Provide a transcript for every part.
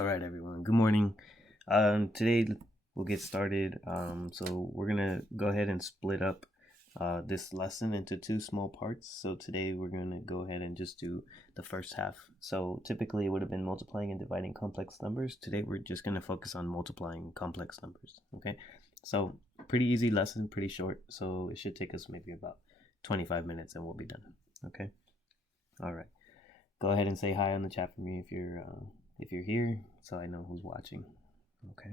All right, everyone. Good morning. Today we'll get started. So we're gonna go ahead and split up this lesson into two small parts. So today we're gonna go ahead and just do the first half. So typically it would have been multiplying and dividing complex numbers. Today we're just gonna focus on multiplying complex numbers. Okay. So pretty easy lesson, pretty short. So it should take us maybe about 25 minutes and we'll be done. Okay. All right. Go ahead and say hi on the chat for me if you're here, so I know who's watching. Okay.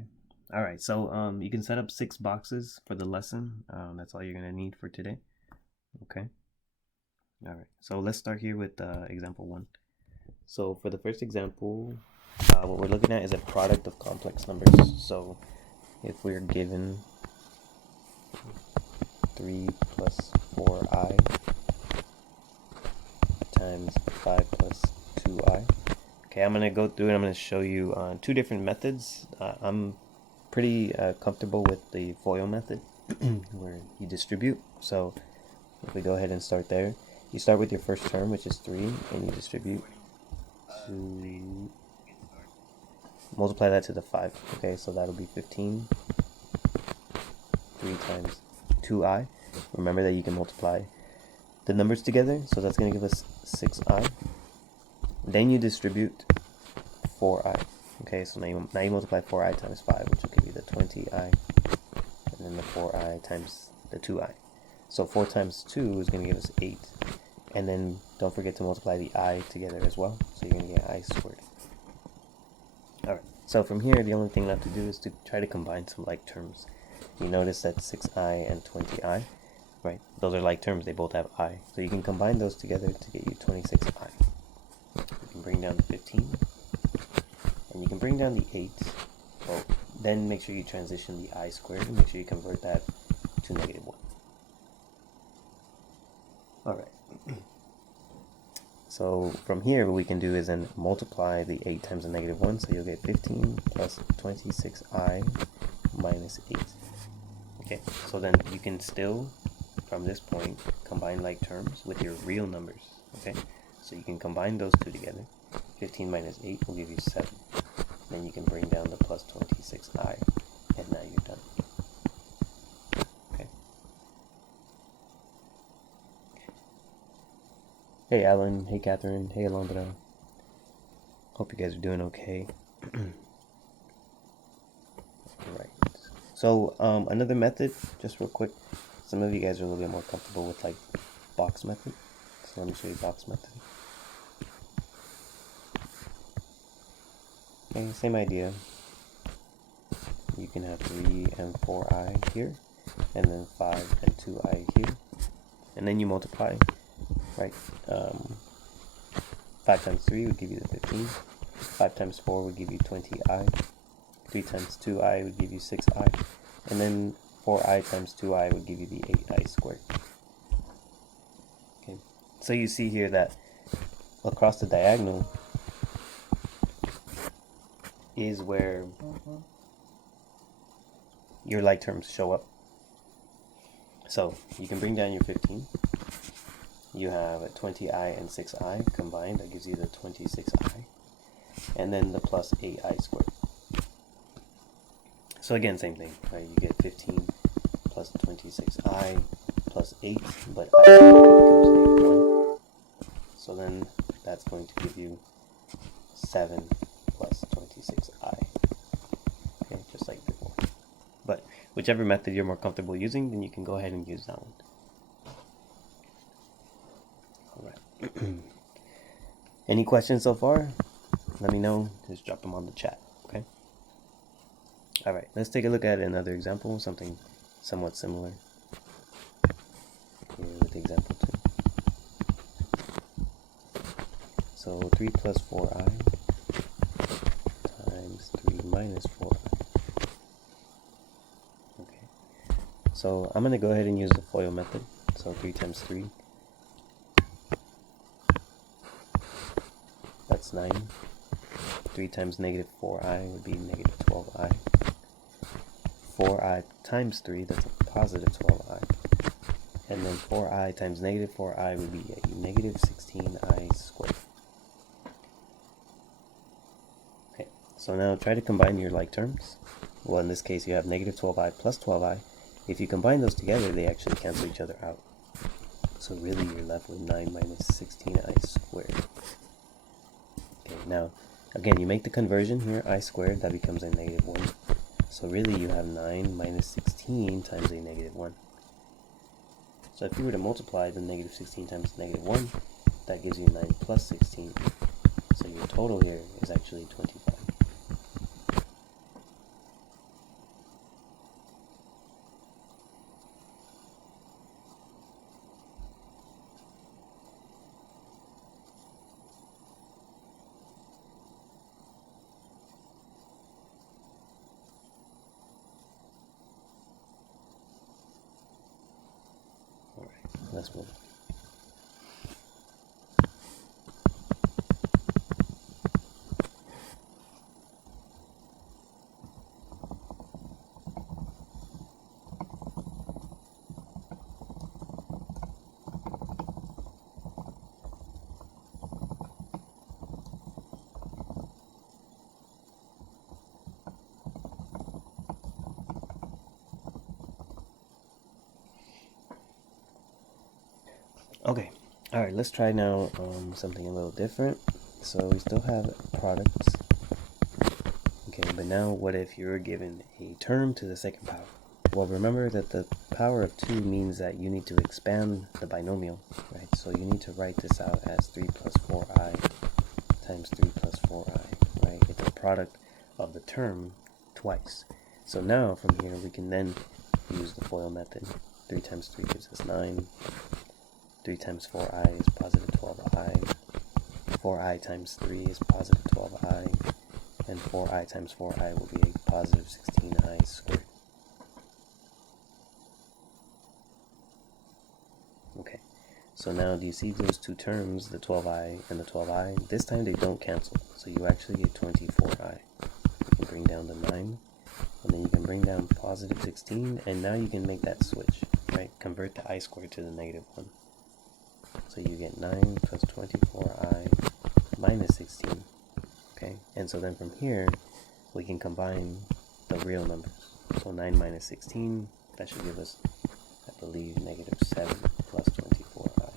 All right. So you can set up 6 boxes for the lesson. That's all you're gonna need for today. Okay. All right. So let's start here with example 1. So for the first example, what we're looking at is a product of complex numbers. So if we're given 3 plus 4i times 5 plus 2i. Okay, I'm going to go through and I'm going to show you two different methods. I'm pretty comfortable with the FOIL method where you distribute. So if we go ahead and start there, you start with your first term, which is 3, and you distribute to multiply that to the 5. Okay, so that'll be 15. 3 times 2i. Remember that you can multiply the numbers together, so that's going to give us 6i. Then you distribute 4i. Okay, so now you multiply 4i times 5, which will give you the 20i, and then the 4i times the 2i. So 4 times 2 is going to give us 8. And then don't forget to multiply the i together as well, so you're going to get I squared. Alright, so from here, the only thing left to do is to try to combine some like terms. You notice that 6i and 20i, right? Those are like terms, they both have I. So you can combine those together to get you 26i. You can bring down the 15, and you can bring down the 8. Well, then make sure you transition the I squared, and make sure you convert that to negative 1. Alright. So from here, what we can do is then multiply the 8 times the negative 1, so you'll get 15 plus 26i minus 8. Okay, so then you can still, from this point, combine like terms with your real numbers. Okay, so you can combine those two together. 15 minus 8 will give you 7. Then you can bring down the plus 26i, and now you're done. Okay. Hey Alan, hey Catherine, hey Alondra. Hope you guys are doing okay. Alright. So another method, just real quick. Some of you guys are a little bit more comfortable with like box method. So let me show you box method. Okay, same idea. You can have 3 and 4i here, and then 5 and 2i here. And then you multiply, right? 5 times 3 would give you the 15. 5 times 4 would give you 20i. 3 times 2i would give you 6i. And then 4i times 2i would give you the 8i squared. Okay, so you see here that across the diagonal is where your like terms show up. So you can bring down your 15. You have a 20i and 6i combined, that gives you the 26i. And then the plus 8i squared. So again, same thing, right? You get 15 plus 26i plus 8, but I becomes 1. So then that's going to give you 7 plus 26i. Okay, just like before. But whichever method you're more comfortable using, then you can go ahead and use that one. Alright. Any questions so far? Let me know. Just drop them on the chat. Okay. Alright, let's take a look at another example, something somewhat similar. Here with example 2. So 3 plus 4i times 3 minus 4i. Okay. So I'm going to go ahead and use the FOIL method. So 3 times 3. That's 9. 3 times negative 4i would be negative 12i. 4i times 3, that's a positive 12i. And then 4i times negative 4i would be a negative 16i squared. Okay, So now try to combine your like terms. Well, in this case, you have negative 12i plus 12i. If you combine those together, they actually cancel each other out. So really, you're left with 9 minus 16i squared. Okay, now, again, you make the conversion here, I squared, that becomes a negative 1. So really, you have 9 minus 16 times a negative 1. So if you were to multiply the negative 16 times negative 1, that gives you 9 plus 16. So your total here is actually 25. Alright, let's move on. Okay, alright, let's try now something a little different. So we still have products. Okay, but now what if you're given a term to the second power? Well, remember that the power of 2 means that you need to expand the binomial, right? So you need to write this out as 3 plus 4i times 3 plus 4i, right? It's a product of the term twice. So now from here we can then use the FOIL method. 3 times 3 gives us 9. 3 times 4i is positive 12i. 4i times 3 is positive 12i. And 4i times 4i will be a positive 16i squared. Okay, so now do you see those two terms, the 12i and the 12i? This time they don't cancel, so you actually get 24i. You can bring down the 9, and then you can bring down positive 16, and now you can make that switch, right? Convert the I squared to the negative 1. So you get 9 plus 24i minus 16. Okay, and so then from here, we can combine the real numbers. So 9 minus 16, that should give us, I believe, negative 7 plus 24i.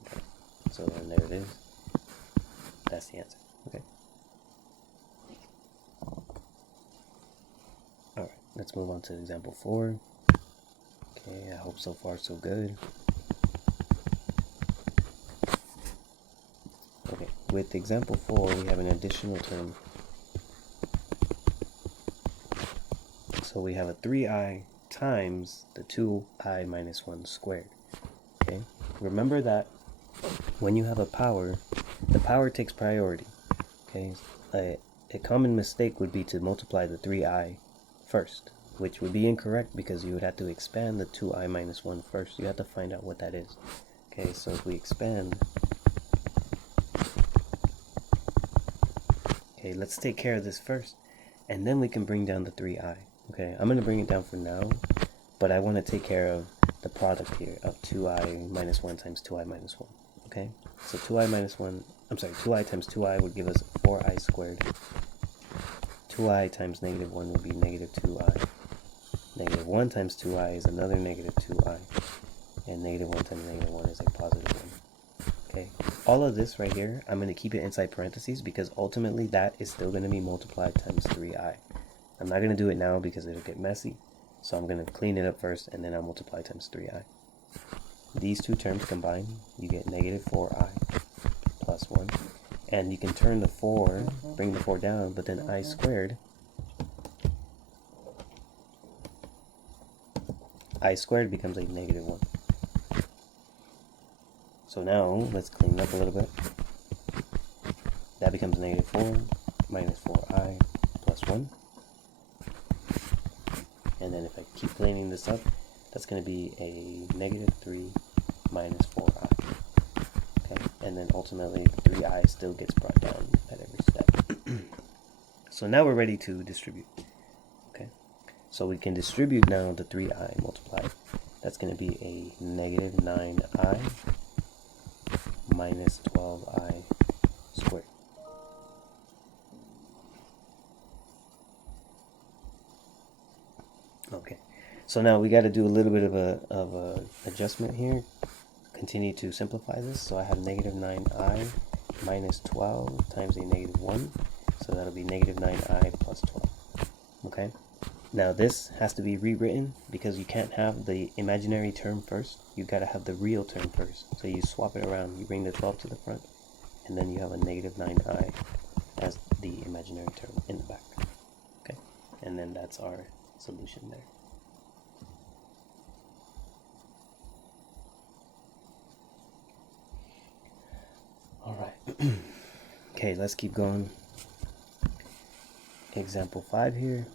Okay, so then there it is. That's the answer. Okay. Alright, let's move on to example 4. Okay, I hope so far so good. Okay, with example 4, we have an additional term. So we have a 3i times the 2i minus 1 squared. Okay, remember that when you have a power, the power takes priority. Okay, a common mistake would be to multiply the 3i first, which would be incorrect because you would have to expand the 2i minus 1 first. You have to find out what that is. Okay, so if we expand, okay, let's take care of this first, and then we can bring down the 3i. Okay, I'm going to bring it down for now, but I want to take care of the product here of 2i minus 1 times 2i minus 1. Okay, so 2i minus 1, I'm sorry, 2i times 2i would give us 4i squared. 2i times negative 1 would be negative 2i. Negative 1 times 2i is another negative 2i. And negative 1 times negative 1 is a positive 1. Okay, all of this right here, I'm going to keep it inside parentheses because ultimately that is still going to be multiplied times 3i. I'm not going to do it now because it'll get messy. So I'm going to clean it up first and then I'll multiply times 3i. These two terms combined, you get negative 4i plus 1. And you can turn the 4, bring the 4 down, but then I squared becomes a negative 1. So now, let's clean it up a little bit. That becomes negative 4 minus 4i plus 1. And then if I keep cleaning this up, that's going to be a negative 3 minus 4i. Okay, and then ultimately the 3i still gets brought down at every step. So now we're ready to distribute. Okay, so we can distribute now the 3i multiplied. That's going to be a negative 9i minus 12i squared. Okay, so now we got to do a little bit of a adjustment here. Continue to simplify this. So I have negative 9i minus 12 times a negative 1. So that'll be negative 9i plus 12. Okay, now this has to be rewritten because you can't have the imaginary term first. You got to have the real term first. So you swap it around. You bring the 12 to the front, and then you have a negative 9i as the imaginary term in the back. Okay, and then that's our solution there. All right. Okay, let's keep going. Example 5 here.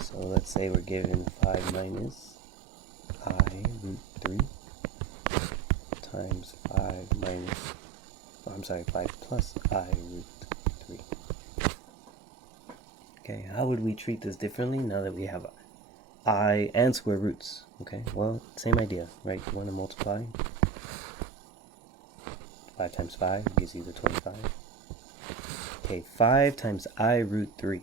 So let's say we're given 5 minus I root 3 times 5 minus, oh, I'm sorry, 5 plus I root 3. Okay, how would we treat this differently now that we have I and square roots? Okay, well, same idea, right? You want to multiply. 5 times 5 gives you the 25. Okay, 5 times I root 3.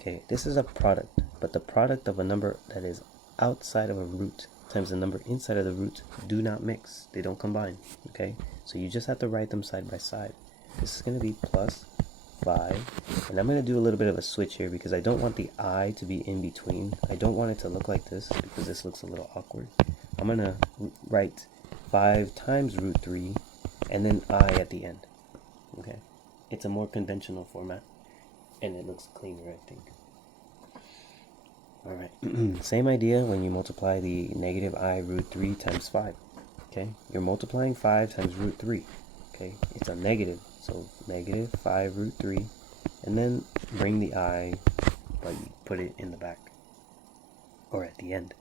Okay, this is a product, but the product of a number that is outside of a root times the number inside of the root do not mix. They don't combine. Okay, so you just have to write them side by side. This is going to be plus 5, and I'm going to do a little bit of a switch here because I don't want the I to be in between. I don't want it to look like this because this looks a little awkward. I'm going to write 5 times root 3 and then I at the end. Okay, it's a more conventional format and it looks cleaner, I think. All right, same idea when you multiply the negative I root 3 times 5. Okay, you're multiplying 5 times root 3. Okay, it's a negative, so negative 5 root 3, and then bring the I, but you put it in the back or at the end.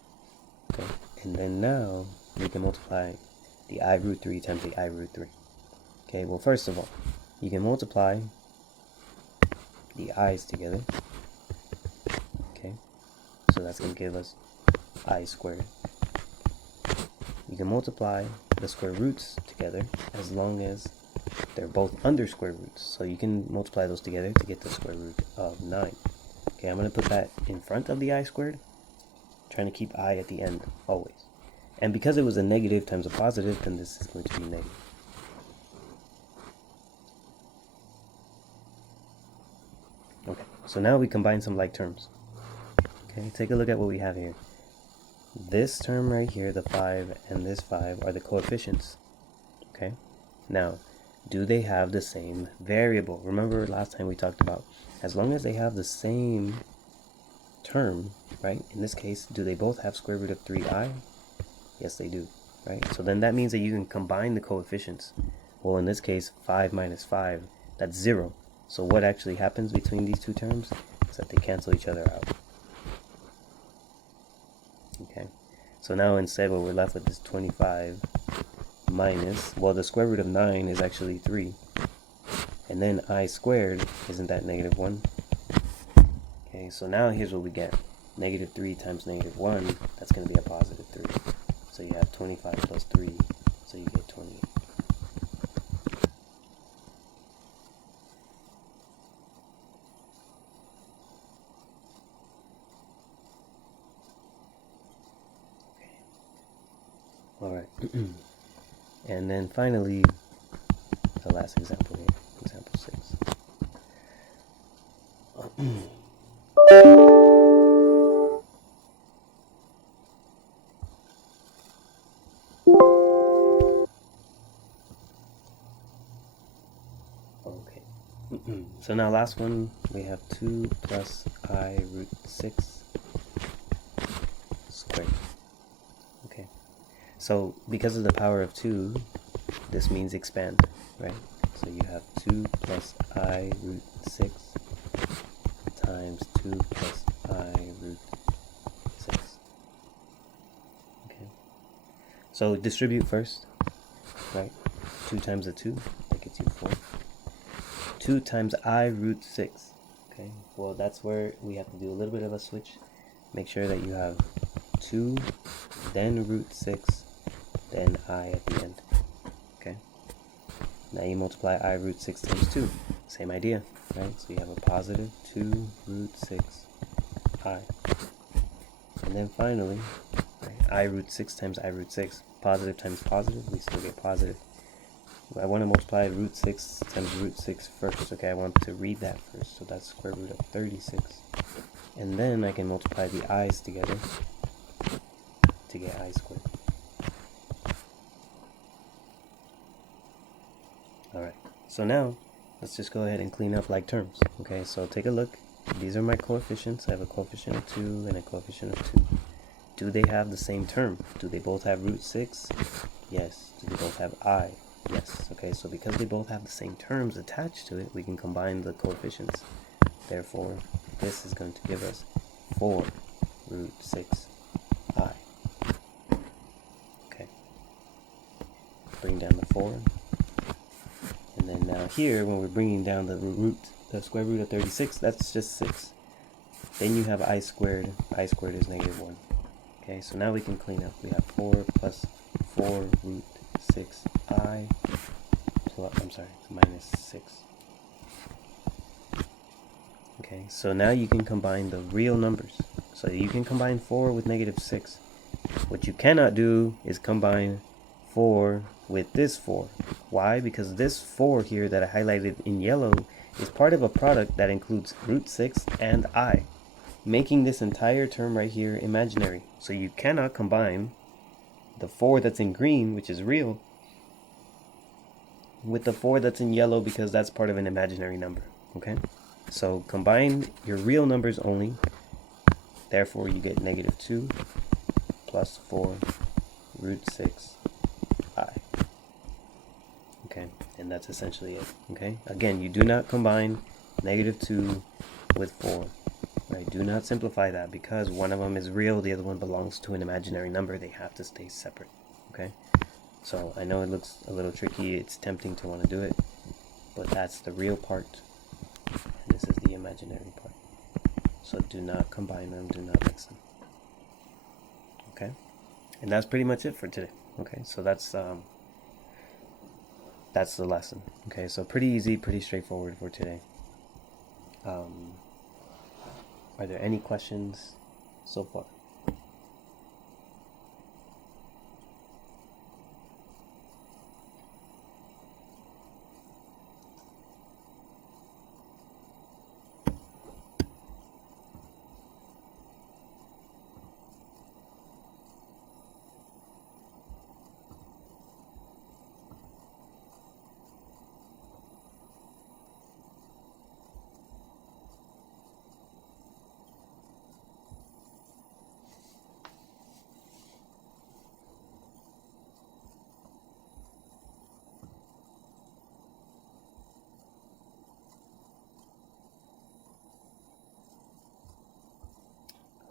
Okay, and then now we can multiply the I root 3 times the I root 3. Okay, well, first of all, you can multiply the i's together. Okay, so that's going to give us I squared. You can multiply the square roots together as long as they're both under square roots. So you can multiply those together to get the square root of 9. Okay, I'm going to put that in front of the I squared, trying to keep I at the end always. And because it was a negative times a positive, then this is going to be negative. Okay, so now we combine some like terms. Okay, take a look at what we have here. This term right here, the 5 and this 5 are the coefficients. Okay, now do they have the same variable? Remember last time we talked about as long as they have the same term, right? In this case, do they both have square root of 3i? Yes, they do, right? So then that means that you can combine the coefficients. Well, in this case, 5 minus 5, that's 0. So what actually happens between these two terms is that they cancel each other out. Okay, so now instead what we're left with is 25 minus, well, the square root of 9 is actually 3. And then I squared, isn't that negative 1? Okay, so now here's what we get. Negative 3 times negative 1, that's going to be a positive 3. So you have 25 plus 3, so you get 28. Alright, and then finally, the last example here, example 6. Okay, so now last one, we have 2 plus I root 6 squared. Okay, so because of the power of 2, this means expand, right? So you have 2 plus I root 6 times 2 plus I root 6. Okay, so distribute first, right? 2 times the 2, that gets you 4. 2 times I root 6. Okay, well, that's where we have to do a little bit of a switch. Make sure that you have 2 then root 6, then I at the end. Okay. Now you multiply I root 6 times 2. Same idea, right? So you have a positive 2 root 6 I. And then finally, right, I root 6 times I root 6. Positive times positive, we still get positive. I want to multiply root 6 times root 6 first. Okay, I want to read that first. So that's square root of 36. And then I can multiply the i's together to get I squared. Alright, so now let's just go ahead and clean up like terms. Okay, so take a look. These are my coefficients. I have a coefficient of 2 and a coefficient of 2. Do they have the same term? Do they both have root 6? Yes. Do they both have I? Yes. Okay, so because they both have the same terms attached to it, we can combine the coefficients. Therefore, this is going to give us 4 root 6 I. Okay. Bring down the 4. And then now here, when we're bringing down the square root of 36, that's just 6. Then you have I squared. I squared is negative 1. Okay, so now we can clean up. We have 4 plus 4 root 6 I plus, minus 6. Okay, so now you can combine the real numbers. So you can combine 4 with negative 6. What you cannot do is combine 4 with this 4. Why? Because this 4 here that I highlighted in yellow is part of a product that includes root 6 and I, making this entire term right here imaginary. So you cannot combine the 4 that's in green, which is real, with the 4 that's in yellow because that's part of an imaginary number. Okay? So combine your real numbers only. Therefore you get negative 2 plus 4 root 6 I. Okay, and that's essentially it. Okay, again, you do not combine negative 2 with 4. Right? Do not simplify that because one of them is real, the other one belongs to an imaginary number. They have to stay separate. Okay, so I know it looks a little tricky. It's tempting to want to do it, but that's the real part. And this is the imaginary part. So do not combine them. Do not mix them. Okay, and that's pretty much it for today. Okay, so that's the lesson. Okay, so pretty easy, pretty straightforward for today. Are there any questions so far?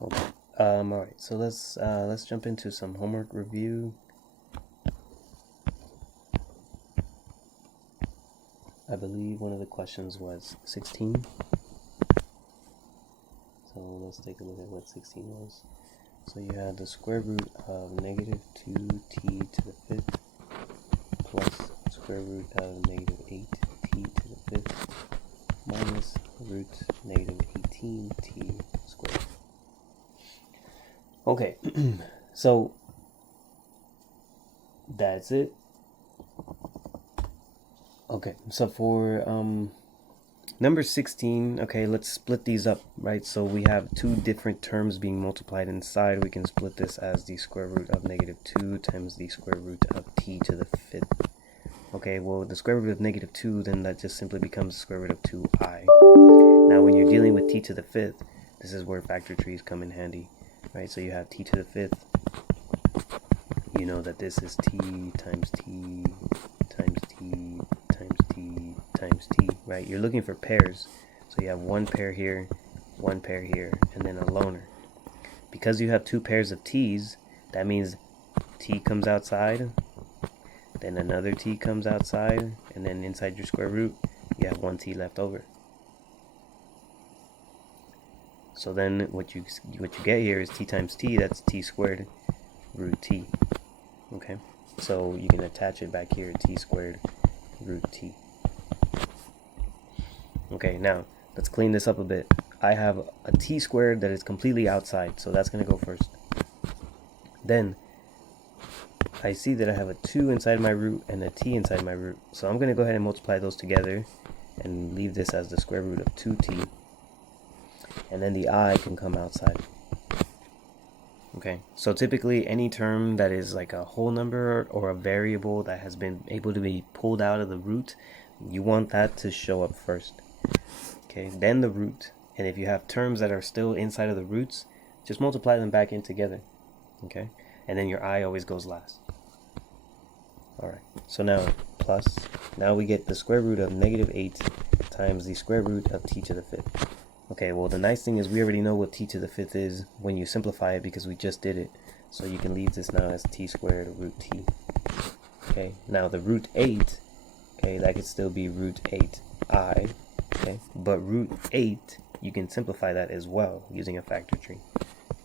Okay. All right. So let's jump into some homework review. I believe one of the questions was 16. So let's take a look at what 16 was. So you had the square root of negative 2t to the 5th plus square root of negative 8t to the 5th minus root negative 18t squared. Okay, so that's it. Okay, so for number 16, okay, let's split these up, right? So we have two different terms being multiplied inside. We can split this as the square root of negative 2 times the square root of t to the 5th. Okay, well, the square root of negative 2, then that just simply becomes the square root of 2i. Now, when you're dealing with t to the 5th, this is where factor trees come in handy, right? So you have t to the 5th. You know that this is t times t times t times t times t, right? You're looking for pairs. So you have one pair here, and then a loner. Because you have two pairs of t's, that means t comes outside, then another t comes outside, and then inside your square root, you have one t left over. So then what you get here is t times t, that's t squared, root t. Okay, so you can attach it back here, t squared root t. Okay, now let's clean this up a bit. I have a t squared that is completely outside, so that's going to go first. Then I see that I have a 2 inside my root and a t inside my root, so I'm going to go ahead and multiply those together and leave this as the square root of 2t, and then the I can come outside. Okay, so typically any term that is like a whole number or a variable that has been able to be pulled out of the root, you want that to show up first. Okay, then the root, and if you have terms that are still inside of the roots, just multiply them back in together. Okay, and then your I always goes last. Alright, so now plus, now we get the square root of -8 times the square root of t to the 5th. Okay, well the nice thing is we already know what t to the 5th is when you simplify it because we just did it. So you can leave this now as t squared root t. Okay, now the root 8, okay, that could still be root 8i. Okay, but root 8, you can simplify that as well using a factor tree.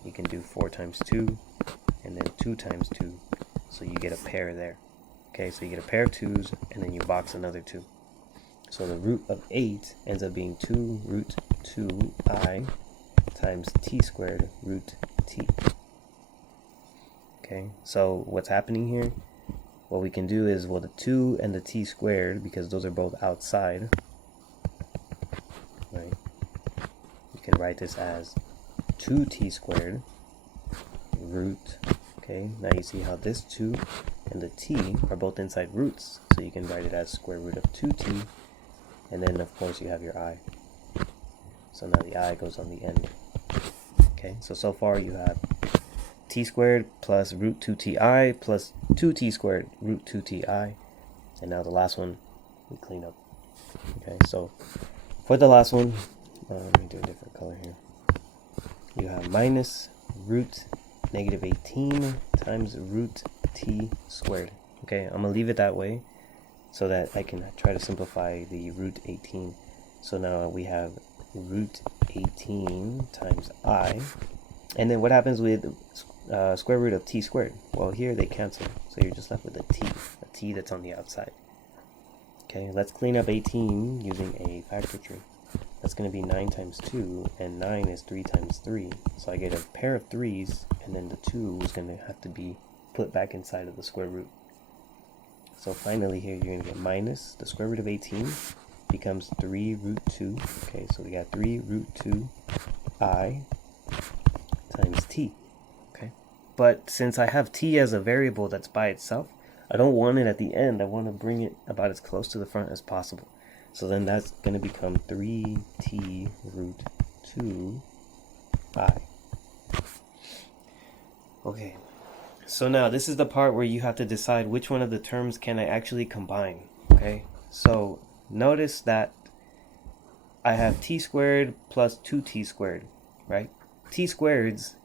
You can do 4 times 2 and then 2 times 2, so you get a pair there. Okay, so you get a pair of 2's and then you box another 2. So the root of 8 ends up being 2 root 2i times t squared root t. Okay, so what's happening here? What we can do is, well, the 2 and the t squared, because those are both outside, right? You can write this as 2t squared root. Okay, now you see how this 2 and the t are both inside roots, so you can write it as square root of 2t, and then of course you have your I. So now the I goes on the end. Okay, so far you have t squared plus root 2ti plus 2t squared root 2ti, and now the last one we clean up. Okay, so for the last one, let me do a different color here. You have minus root -18 times root t squared. Okay, I'm gonna leave it that way so that I can try to simplify the root 18. So now we have root 18 times I, and then what happens with square root of t squared? Well, here they cancel, so you're just left with a t that's on the outside. Okay, let's clean up 18 using a factor tree. That's going to be 9 times 2, and 9 is 3 times 3. So I get a pair of 3's, and then the 2 is going to have to be put back inside of the square root. So finally here you're going to get minus the square root of 18 becomes 3 root 2. Okay, so we got 3 root 2 I times t. Okay, but since I have t as a variable that's by itself, I don't want it at the end. I want to bring it about as close to the front as possible. So then that's going to become 3t root 2i. Okay, so now this is the part where you have to decide which one of the terms can I actually combine. Okay, so notice that I have t squared plus 2t squared, right? T squareds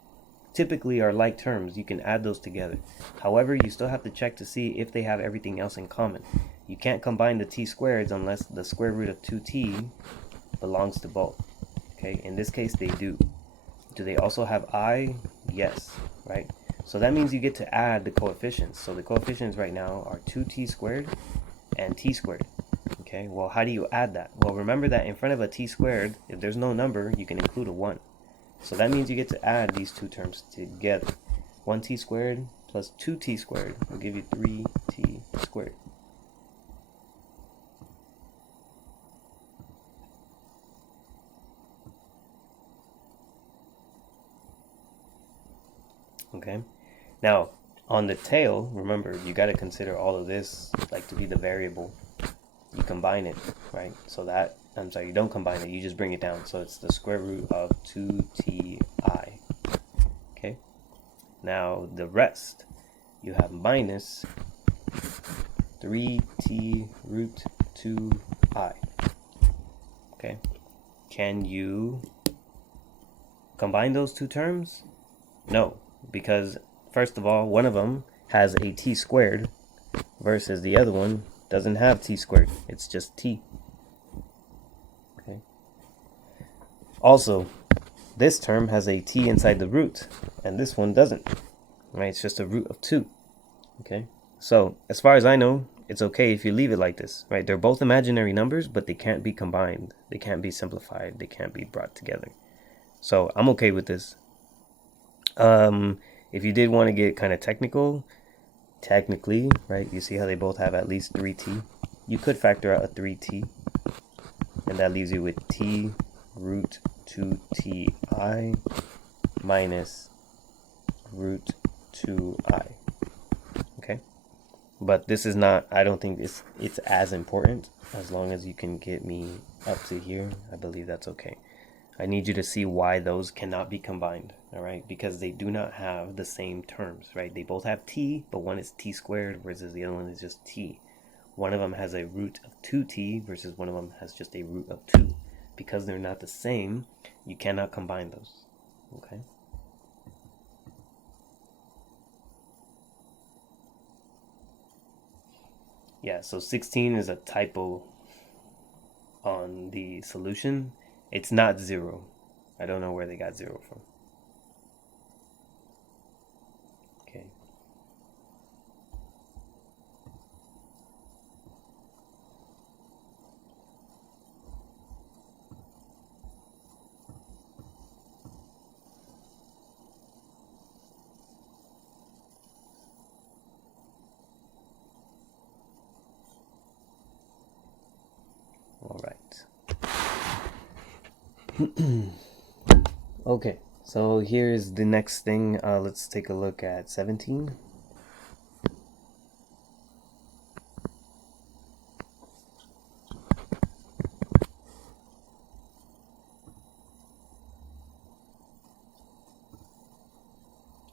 typically are like terms. You can add those together. However, you still have to check to see if they have everything else in common. You can't combine the t squareds unless the square root of 2t belongs to both. Okay, in this case they do. Do they also have I? Yes, right? So that means you get to add the coefficients. So the coefficients right now are 2t squared and t squared. Okay, well, how do you add that? Well, remember that in front of a t squared, if there's no number, you can include a 1. So that means you get to add these two terms together. 1t squared plus 2t squared will give you 3t squared. Okay, now on the tail, remember you got to consider all of this like to be the variable. You combine it, right? So that, I'm sorry, you don't combine it, you just bring it down. So it's the square root of 2ti. Okay, now the rest, you have minus 3t root 2i. Okay, can you combine those two terms? No, because first of all, one of them has a t squared versus the other one doesn't have t squared. It's just t. Okay. Also, this term has a t inside the root, and this one doesn't. right? It's just a root of 2, okay? So as far as I know, it's okay if you leave it like this, right? They're both imaginary numbers, but they can't be combined. They can't be simplified. They can't be brought together. So I'm okay with this. If you did want to get kind of technical, technically, right, you see how they both have at least 3t. You could factor out a 3t, and that leaves you with t root 2ti minus root 2i. Okay, but this is not, I don't think it's as important. As long as you can get me up to here, I believe that's okay. I need you to see why those cannot be combined, all right? Because they do not have the same terms, right? They both have t, but one is t squared versus the other one is just t. One of them has a root of 2t versus one of them has just a root of 2. Because they're not the same, you cannot combine those, okay? Yeah, so 16 is a typo on the solution. It's not 0. I don't know where they got 0 from. Okay. All right. Okay, so here's the next thing. Let's take a look at 17.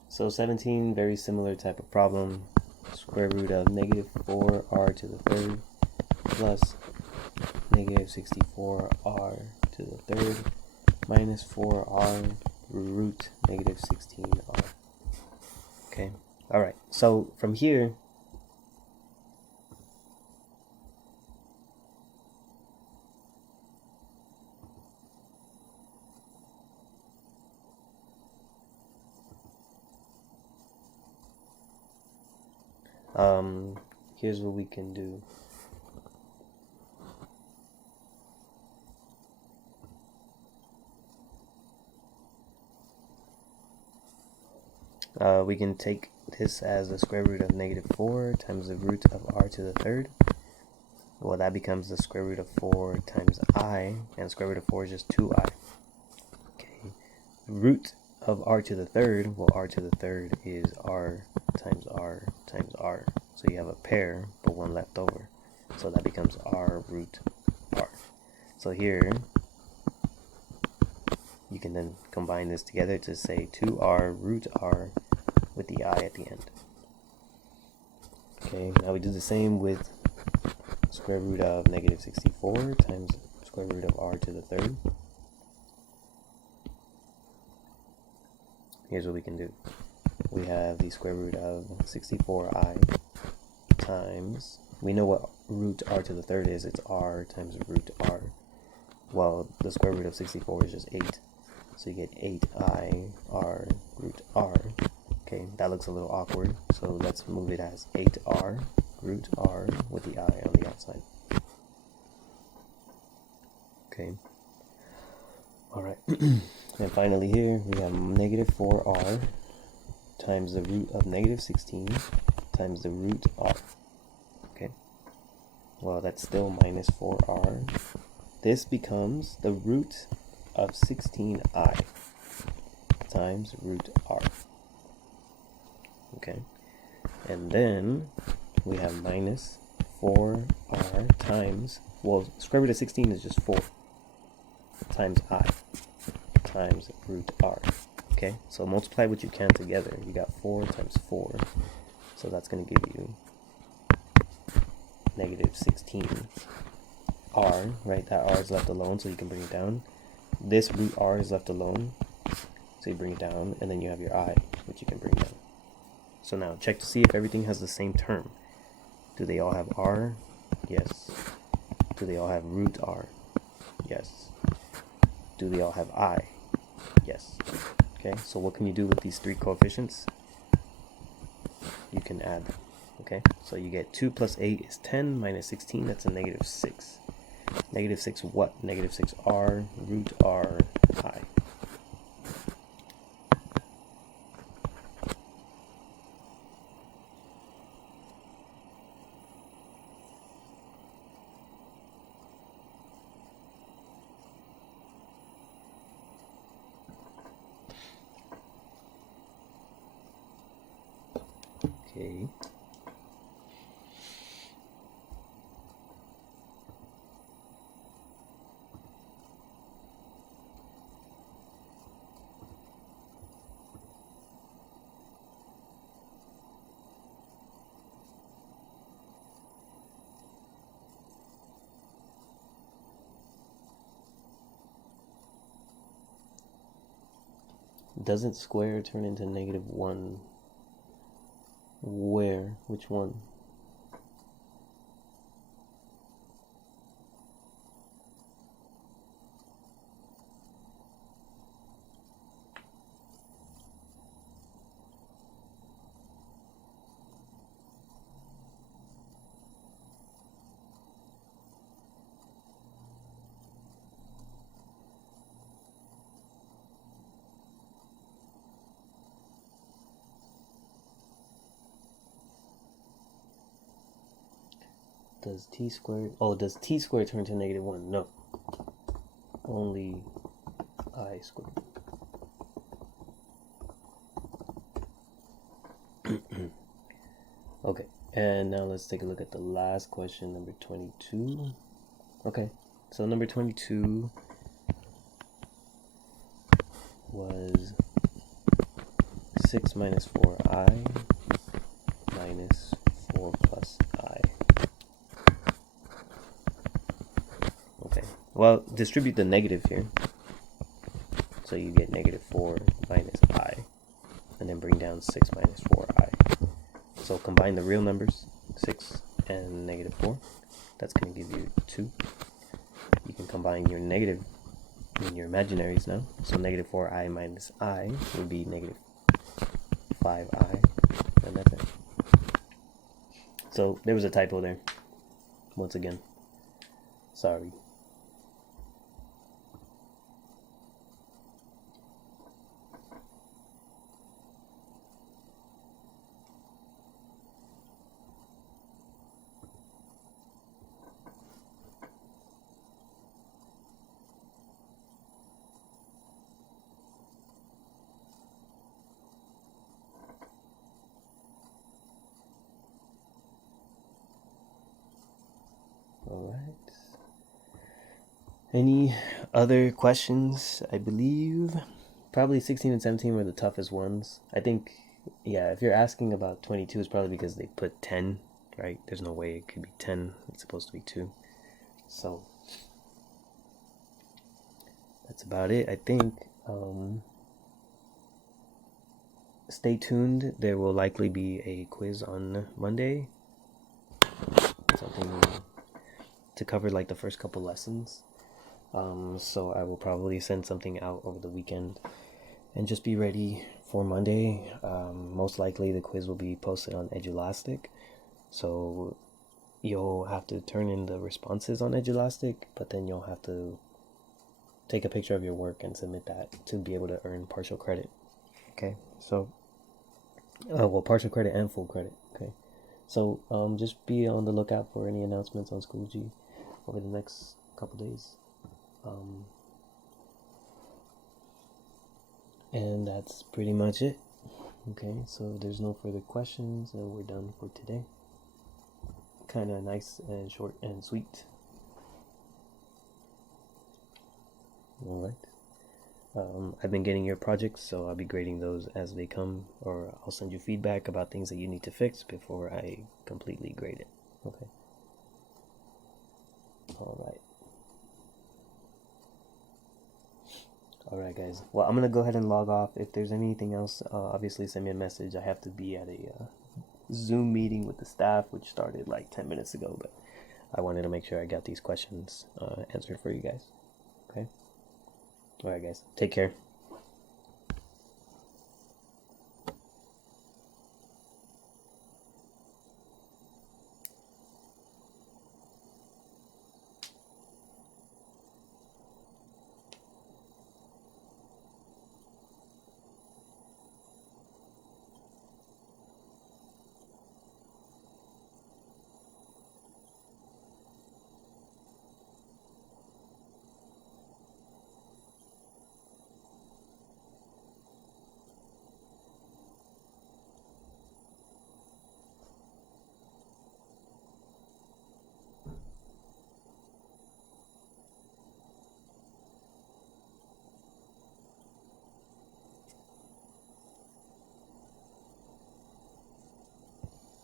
So 17, very similar type of problem. Square root of negative 4r to the third plus negative 64r to the third minus 4r root negative 16r. Okay, all right, so from here, here's what we can do. We can take this as the square root of negative 4 times the root of r to the third. Well, that becomes the square root of 4 times I, and the square root of 4 is just 2i. Okay, root of r to the third, well, r to the third is r times r times r. So you have a pair, but one left over. So that becomes r root r. So here, you can then combine this together to say 2r root r with the I at the end. Okay, now we do the same with square root of negative 64 times square root of r to the third. Here's what we can do. We have the square root of 64i times, we know what root r to the third is, it's r times root r. Well, the square root of 64 is just 8. So you get 8i r root r. Okay, that looks a little awkward, so let's move it as 8r root r with the I on the outside. Okay. Alright. And finally here, we have negative 4r times the root of negative 16 times the root r. Okay. Well, that's still minus 4r. This becomes the root of 16i times root r. Okay, and then we have minus 4r times, well, square root of 16 is just 4 times I times root r. Okay, so multiply what you can together. You got 4 times 4, so that's going to give you negative 16r, right? That r is left alone, so you can bring it down. This root r is left alone, so you bring it down, and then you have your I, which you can bring down. So now check to see if everything has the same term. Do they all have r? Yes. Do they all have root r? Yes. Do they all have I? Yes. Okay, so what can you do with these three coefficients? you can add. Okay, so you get 2 plus 8 is 10 minus 16, that's a negative 6. Negative 6 what? Negative 6r root r I. Okay. Doesn't square turn into negative 1? Where? Which one? Does t squared... Oh, does t squared turn to negative 1? No. Only I squared. Okay, and now let's take a look at the last question, number 22. Okay, so number 22 was 6 minus 4i minus 4 plus I. Okay, well, distribute the negative here. So you get negative 4 minus I, and then bring down 6 minus 4i. So combine the real numbers, 6 and negative 4. That's going to give you 2. You can combine your negative and your imaginaries now. So negative 4i minus I would be negative 5i, and that's it. So there was a typo there. Once again, sorry. All right. Any other questions? I believe probably 16 and 17 were the toughest ones. I think, yeah, if you're asking about 22, it's probably because they put 10, right? There's no way it could be 10. It's supposed to be 2. So that's about it, I think. Stay tuned. There will likely be a quiz on Monday. Something to cover like the first couple lessons. So I will probably send something out over the weekend and just be ready for Monday. Most likely the quiz will be posted on Edulastic, so you'll have to turn in the responses on Edulastic, but then you'll have to take a picture of your work and submit that to be able to earn partial credit. Okay, so well, partial credit and full credit. Okay, so just be on the lookout for any announcements on Schoology over the next couple days. And that's pretty much it. Okay, so there's no further questions, and we're done for today. Kind of nice and short and sweet. All right. I've been getting your projects, so I'll be grading those as they come, or I'll send you feedback about things that you need to fix before I completely grade it. Okay. Alright guys, well, I'm gonna go ahead and log off. If there's anything else, obviously send me a message. I have to be at a Zoom meeting with the staff, which started like 10 minutes ago, but I wanted to make sure I got these questions answered for you guys. Okay? Alright guys, take care.